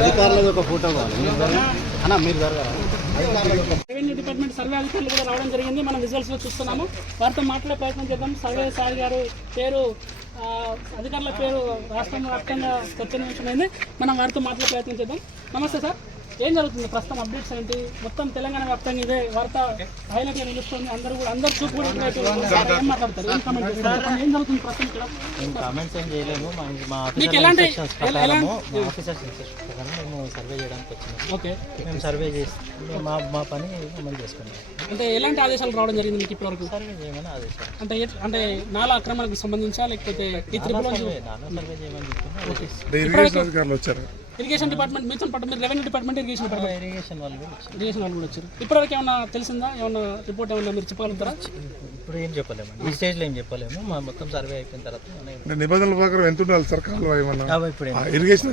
అధికారులది ఒక ఫోటో కావాలి. అన్న మీరు రెవెన్యూ డిపార్ట్మెంట్ సర్వే అధికారులు కూడా రావడం జరిగింది. మనం రిజల్ట్స్లో చూస్తున్నాము. వారితో మాట్లాడే ప్రయత్నం చేద్దాం. సర్వే సార్ గారు పేరు అధికారుల పేరు రాష్ట్రం వ్యాప్తంగా చర్చనీయాంశమైంది. మనం వారితో మాట్లాడే ప్రయత్నం చేద్దాం. నమస్తే సార్. ఏం జరుగుతుంది? ప్రస్తుతం అప్డేట్స్ ఏంటి? మొత్తం తెలంగాణ వ్యాప్తంగా ఇదే వార్త హైలైట్గా నిలుస్తుంది. అందరూ కూడా అందరూ చూపు కూడా ఏం మాట్లాడతారు? ఏం కామెంట్ చేస్తారు? చెప్పండి. ఏం జరుగుతుంది ప్రస్తుతం ఇక్కడ? మేము కామెంట్స్ ఏం చేయలేము. మా మా మీకు ఎలాంటి- ఆఫీసర్స్ మేము సర్వే చేయడానికి వచ్చినాము ఓకే. మేము సర్వే చేసి మా మా పని చేసుకున్నాం. అంటే ఎలాంటి ఆదేశాలు రావడం జరిగింది మీకు ఇప్పటివరకు? సర్వే చేయమని ఆదేశాలు. అంటే అంటే నాలా ఆక్రమణకు సంబంధించా? లేకపోతే ఈ త్రిపుల్ సర్వే చేయమని చెప్పి ఇరిగేషన్ డిపార్ట్మెంట్ మీతో పాటు మీరు revenue department irrigation department irrigation వాళ్ళు కూడా వచ్చారు. ఇరిగేషన్ వాళ్ళు కూడా వచ్చారు. ఇప్పటివరకు ఏమన్నా తెలిసిందా? ఏమన్నా రిపోర్ట్ ఏమన్నా మీరు చెప్పగలుగుతారా? ఇప్పుడు ఏం చెప్పలేము ఈ స్టేజ్లో ఏం చెప్పలేము. మా మొత్తం సర్వే అయిపోయిన తర్వాత మనం- అంటే నిబంధనల ప్రకారం ఎంత ఉండాలి సార్ కాలువ ఏమన్నా? కాబట్టి ఇప్పుడు ఏం ఆ, ఇరిగేషన్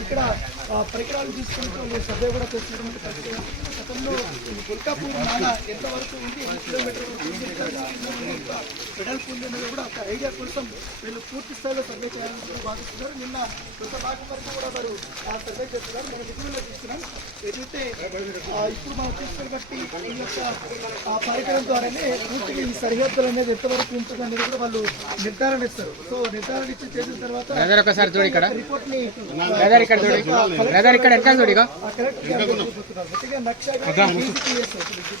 ఇక్కడ పరికరాలు తీసుకుంటూ సర్వే కూడా చేస్తున్నటువంటి ప్రక్రియ గతంలో నాల ఎంతవరకు ఉంది? ఎన్ని కిలోమీటర్ వరకు ఉంది, ఎంత వెడల్పు ఉంది అనేది కూడా ఒక ఐడియా కోసం వీళ్ళు పూర్తి స్థాయిలో సర్వే చేయాలని భావిస్తున్నారు. నిన్న కొంత భాగం వరకు కూడా వారు ఆ సర్వే చేస్తున్నారు. మనం విధుల్లో చూస్తున్నాం. ఏదైతే ఆ, ఇప్పుడు మనం చూసుకుని బట్టి ఈ యొక్క ఆ పరికరం ద్వారానే పూర్తిగా ఈ సరిహద్దులు అనేది ఎంతవరకు ఉంటుంది అనేది కూడా వాళ్ళు నిర్ధారణ ఇస్తారు. సో నిర్ధారణ ఇచ్చి చేసిన తర్వాత రిపోర్ట్ని ఇక్కడ. బ్రదర్ ఇక్కడ ఎక్కడ చూడు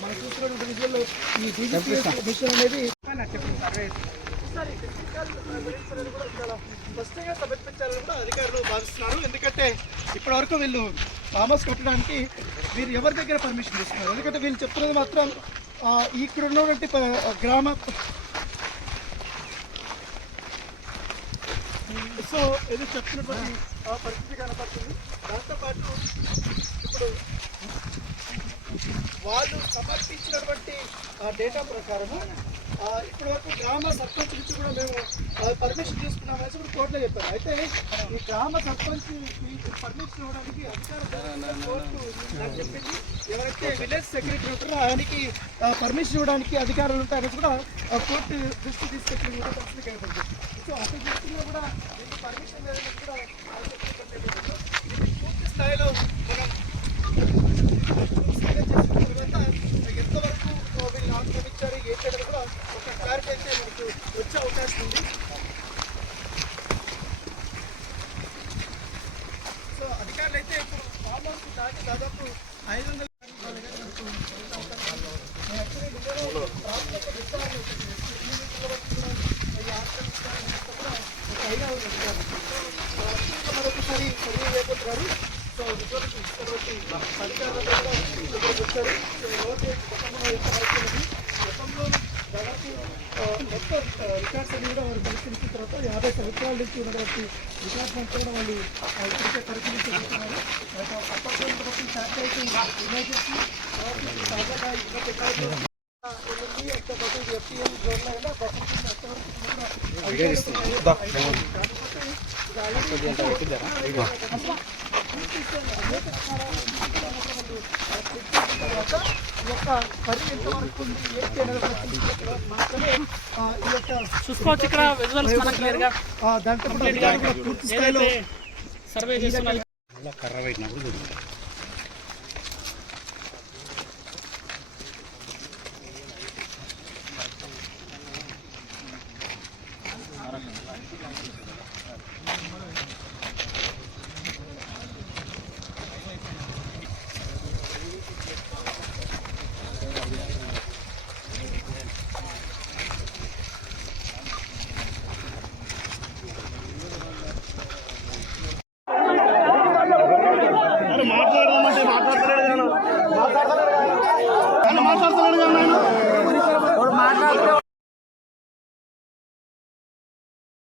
మనం ఈ అనేది స్పష్టంగా సమర్పించాలని కూడా అధికారులు భావిస్తున్నారు ఎందుకంటే ఇప్పటివరకు వీళ్ళు ఫామ్ కట్టడానికి వీరు ఎవరి దగ్గర పర్మిషన్ తీసుకున్నారు? ఎందుకంటే వీళ్ళు చెప్తున్నది మాత్రం ఇక్కడ ఉన్నటువంటి గ్రామ సో ఇది చెప్తున్నటువంటి ఆ పరిస్థితి కనపడుతుంది. దాంతోపాటు ఇప్పుడు వాళ్ళు సమర్పించినటువంటి ఆ డేటా ప్రకారము ఇప్పుడు ఇప్పటి వరకు గ్రామ సర్పంచ్ నుంచి కూడా మేము పర్మిషన్ తీసుకున్నాం అనేసి ఇప్పుడు కోర్టులో చెప్పారు. అయితే ఈ గ్రామ సర్పంచ్ పర్మిషన్ ఇవ్వడానికి అధికార కోర్టు నాకు చెప్పింది. ఎవరైతే విలేజ్ సెక్రటరీ ఉంటారో ఆయనకి పర్మిషన్ ఇవ్వడానికి అధికారులు ఉంటాయని కూడా కోర్టు దృష్టి తీసుకొచ్చిన కూడా పరిస్థితి కనపడుతుంది సో అసలు దృష్టిలో కూడా దీనికి పర్మిషన్ లేదని కూడా ఆ చెప్పినటువంటి ఇది పూర్తి స్థాయిలో మనం సర్వే చేసిన తర్వాత ఎంతవరకు వీళ్ళు ఆక్రమించారు ఏంటనేది కూడా ఒక క్లారిటీ అయితే మనకు వచ్చే అవకాశం ఉంది సో అధికారులు అయితే ఇప్పుడు ఫామ్ హౌస్ దాటి దాదాపు ఐదు వందల మరొకసారి సర్వే చేయబోతున్నారు సో విజువల్స్ ఇచ్చినటువంటి అధికారులందరూ కూడా ఇక్కడికి వచ్చారు సో రోడ్ గతంలో ఎంత వరకు గతంలో దాదాపు ఆ, మొత్తం ఆ, రికార్డ్స్ అన్ని కూడా వారు పరిశీలించిన తర్వాత యాభై సంవత్సరాల నుంచి ఉన్నటువంటి రికార్డ్స్ అంతా కూడా వాళ్ళు ఇప్పటికే పరిశీలించుకుంటున్నారు అప్పట్లో శాటిలైట్ ఇమేజెస్ తాజాగా ఇంకా చూసుకోవచ్చు ఇక్కడ విజువల్స్ దాంట్లో కూడా అధికారులు కూడా పూర్తి స్థాయిలో సర్వే చేస్తున్నారు. కర్ర పెట్టినప్పుడు